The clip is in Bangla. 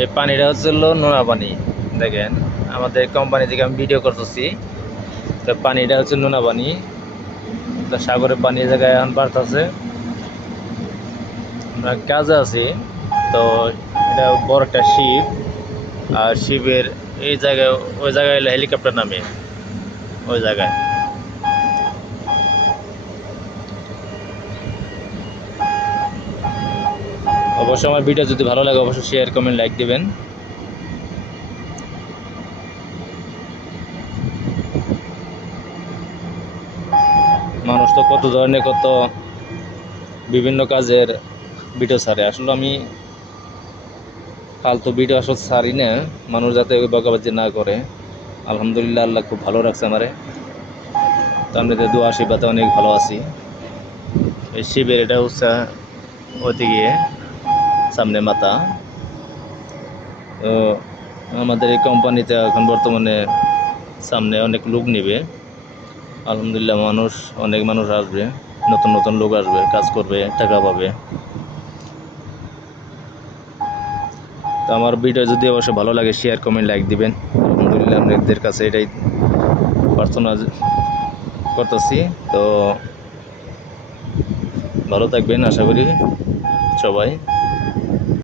এই পানিটা হচ্ছে নোনা পানি। দেখেন আমাদের কোম্পানি থেকে আমি ভিডিও করতেছি, তো পানিটা হচ্ছে নোনা পানি। তো সাগরের পানি এই জায়গায় এখন বাড়তেছে, আমরা কাজে আছি। তো এটা বড় একটা শিপ, আর শিপের এই জায়গায় ওই জায়গায় এলে হেলিকপ্টার নামে ওই জায়গায়। অবশ্যই আমার ভিডিও যদি ভালো লাগে অবশ্যই শেয়ার কমেন্ট লাইক দিবেন। মানুষ তো কত ধরনের কত বিভিন্ন কাজের ভিডিও ছাড়ে, আসলে আমি ফালতু ভিডিও আসলে ছাড়ি না, মানুষ যাতে বকাবাজি না করে। আলহামদুলিল্লাহ, আল্লাহ খুব ভালো রাখছে আমারে। তো আপনাদের দোয়া আশীর্বাদে অনেক ভালো আছি। এই শিবের এটা হচ্ছে ওদিকে সামনে মাথা। তো আমাদের এই কোম্পানিতে এখন বর্তমানে সামনে অনেক লোক নেবে। আলহামদুলিল্লাহ, অনেক মানুষ আসবে, নতুন নতুন লোক আসবে, কাজ করবে, টাকা পাবে। তো আমার ভিডিও যদি অবশ্যই ভালো লাগে শেয়ার কমেন্ট লাইক দিবেন। আলহামদুলিল্লাহ, আপনাদের কাছে এটাই প্রার্থনা করতেছি। তো ভালো থাকবেন আশা করি সবাই।